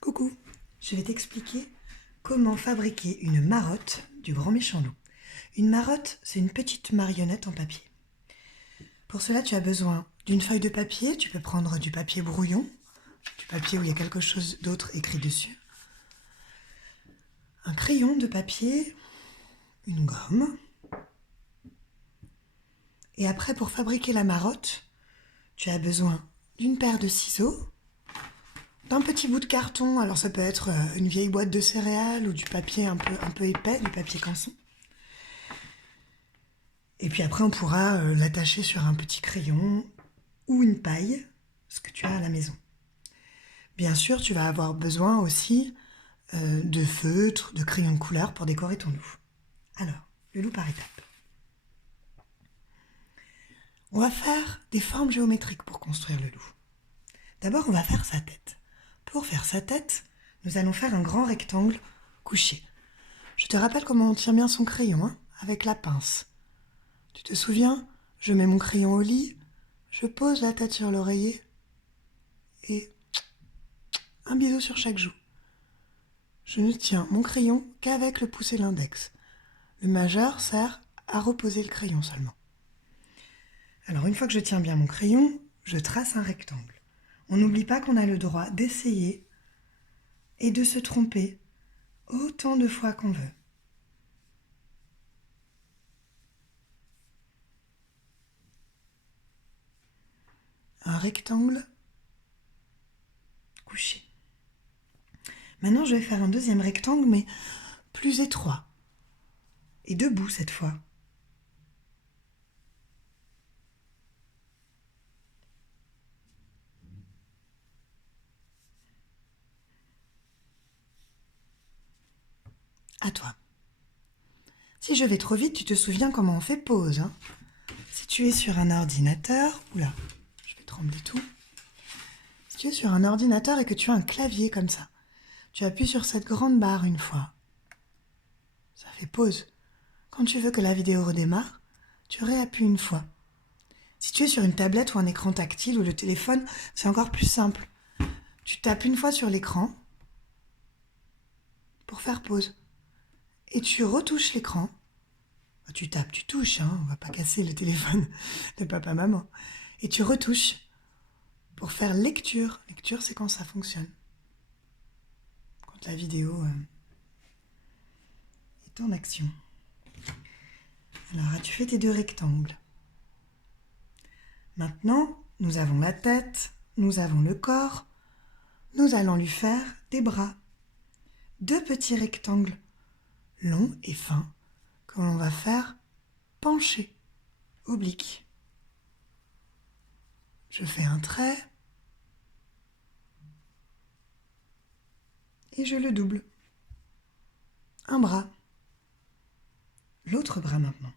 Coucou, je vais t'expliquer comment fabriquer une marotte du grand méchant loup. Une marotte, c'est une petite marionnette en papier. Pour cela, tu as besoin d'une feuille de papier, tu peux prendre du papier brouillon, du papier où il y a quelque chose d'autre écrit dessus, un crayon de papier, une gomme. Et après, pour fabriquer la marotte, tu as besoin d'une paire de ciseaux, d'un petit bout de carton, alors ça peut être une vieille boîte de céréales ou du papier un peu épais, du papier canson. Et puis après, on pourra l'attacher sur un petit crayon ou une paille, ce que tu as à la maison. Bien sûr, tu vas avoir besoin aussi de feutres, de crayons de couleur pour décorer ton loup. Alors, le loup par étapes. On va faire des formes géométriques pour construire le loup. D'abord, on va faire sa tête. Pour faire sa tête, nous allons faire un grand rectangle couché. Je te rappelle comment on tient bien son crayon, hein, avec la pince. Tu te souviens? Je mets mon crayon au lit, je pose la tête sur l'oreiller et un bisou sur chaque joue. Je ne tiens mon crayon qu'avec le pouce et l'index. Le majeur sert à reposer le crayon seulement. Alors une fois que je tiens bien mon crayon, je trace un rectangle. On n'oublie pas qu'on a le droit d'essayer et de se tromper autant de fois qu'on veut. Un rectangle couché. Maintenant, je vais faire un deuxième rectangle, mais plus étroit. Et debout cette fois. À toi. Si je vais trop vite, tu te souviens comment on fait pause, hein? Si tu es sur un ordinateur... Oula, je vais trembler tout. Si tu es sur un ordinateur et que tu as un clavier comme ça, tu appuies sur cette grande barre une fois. Ça fait pause. Quand tu veux que la vidéo redémarre, tu réappuies une fois. Si tu es sur une tablette ou un écran tactile ou le téléphone, c'est encore plus simple. Tu tapes une fois sur l'écran pour faire pause. Et tu retouches l'écran. Tu tapes, tu touches, hein, on va pas casser le téléphone de papa-maman. Et tu retouches pour faire lecture. Lecture, c'est quand ça fonctionne. Quand la vidéo est en action. Alors, as-tu fait tes deux rectangles? Maintenant, nous avons la tête, nous avons le corps. Nous allons lui faire des bras. Deux petits rectangles longs et fins que l'on va faire pencher, oblique. Je fais un trait et je le double. Un bras. L'autre bras maintenant.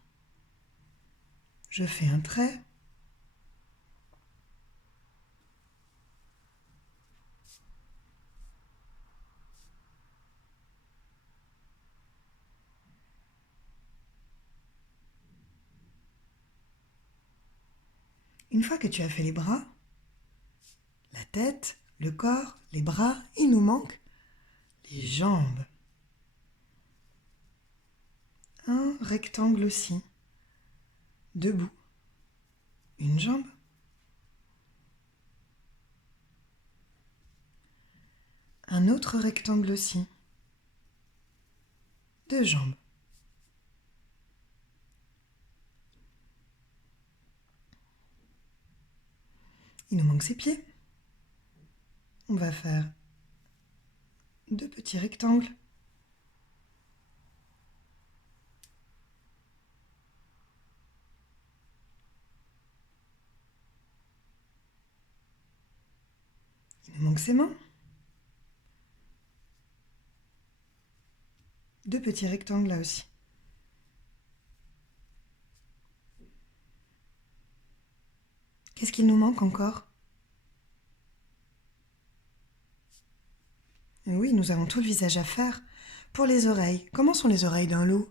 Je fais un trait. Une fois que tu as fait les bras, la tête, le corps, les bras, il nous manque les jambes. Un rectangle aussi, debout. Une jambe. Un autre rectangle aussi. Deux jambes. Il nous manque ses pieds. On va faire deux petits rectangles. Il nous manque ses mains. Deux petits rectangles là aussi. Qu'est-ce qu'il nous manque encore? Et oui, nous avons tout le visage à faire. Pour les oreilles, comment sont les oreilles d'un loup?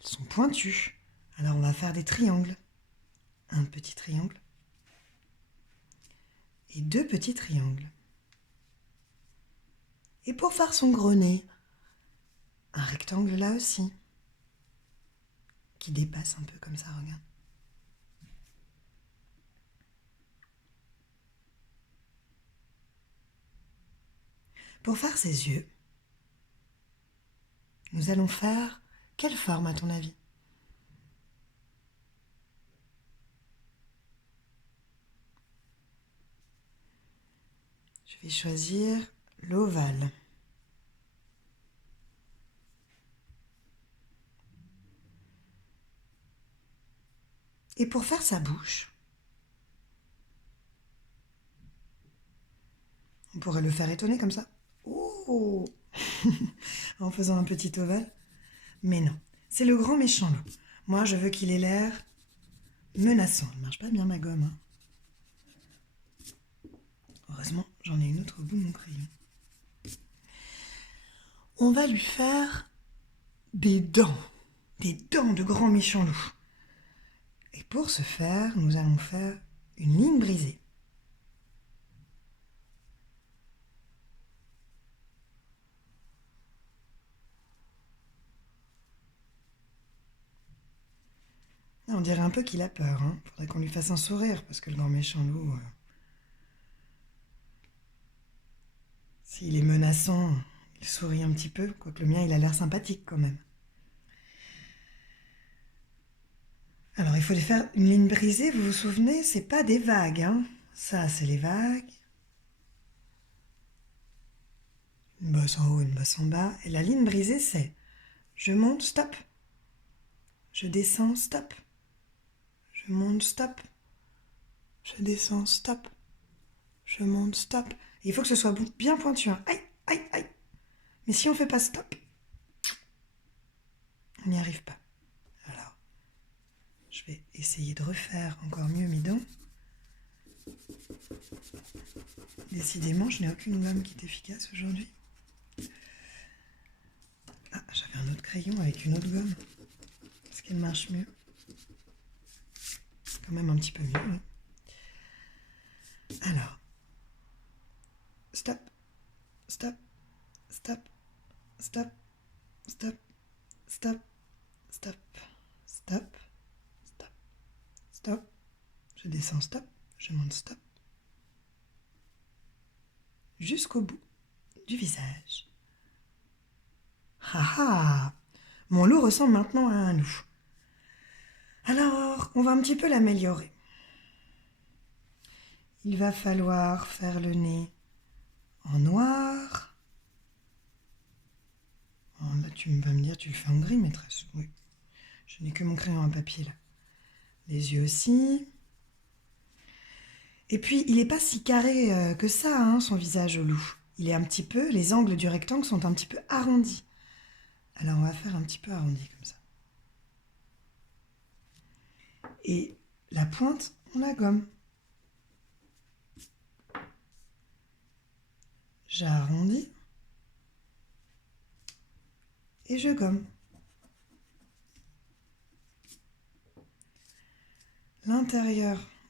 Elles sont pointues. Alors on va faire des triangles. Un petit triangle. et 2 petits triangles. Et pour faire son gros nez, un rectangle là aussi, qui dépasse un peu comme ça, regarde. Pour faire ses yeux, nous allons faire quelle forme à ton avis? Je vais choisir l'ovale. Et pour faire sa bouche, on pourrait le faire étonner comme ça. Oh en faisant un petit ovale. Mais non, c'est le grand méchant loup. Moi, je veux qu'il ait l'air menaçant. Il marche pas bien ma gomme. Hein. Heureusement, j'en ai une autre au bout de mon crayon. On va lui faire des dents de grand méchant loup. Et pour ce faire, nous allons faire une ligne brisée. On dirait un peu qu'il a peur. Hein. Faudrait qu'on lui fasse un sourire, parce que le grand méchant loup, s'il est menaçant, il sourit un petit peu, quoique le mien, il a l'air sympathique quand même. Alors, il faut lui faire une ligne brisée, vous vous souvenez, c'est pas des vagues. Hein. Ça, c'est les vagues. Une bosse en haut, une bosse en bas. Et la ligne brisée, c'est je monte, stop. Je descends, stop. Je monte, stop. Je descends, stop. Je monte, stop. Et il faut que ce soit bien pointu. Hein. Aïe, aïe, aïe. Mais si on fait pas stop, on n'y arrive pas. Alors, je vais essayer de refaire encore mieux mes dents. Décidément, je n'ai aucune gomme qui est efficace aujourd'hui. Ah, j'avais un autre crayon avec une autre gomme. Est-ce qu'elle marche mieux? Quand même un petit peu mieux, oui. Alors, stop, stop, stop, stop, stop, stop, stop, stop, stop, stop. Je descends, stop, je monte, stop. Jusqu'au bout du visage. Ah ah! Mon loup ressemble maintenant à un loup. Alors, on va un petit peu l'améliorer. Il va falloir faire le nez en noir. Oh, là, tu vas me dire, tu le fais en gris, maîtresse. Oui. Je n'ai que mon crayon à papier, là. Les yeux aussi. Et puis, il n'est pas si carré que ça, hein, son visage au loup. Il est un petit peu, les angles du rectangle sont un petit peu arrondis. Alors, on va faire un petit peu arrondi comme ça. Et la pointe, on la gomme. J'arrondis. Et je gomme. L'intérieur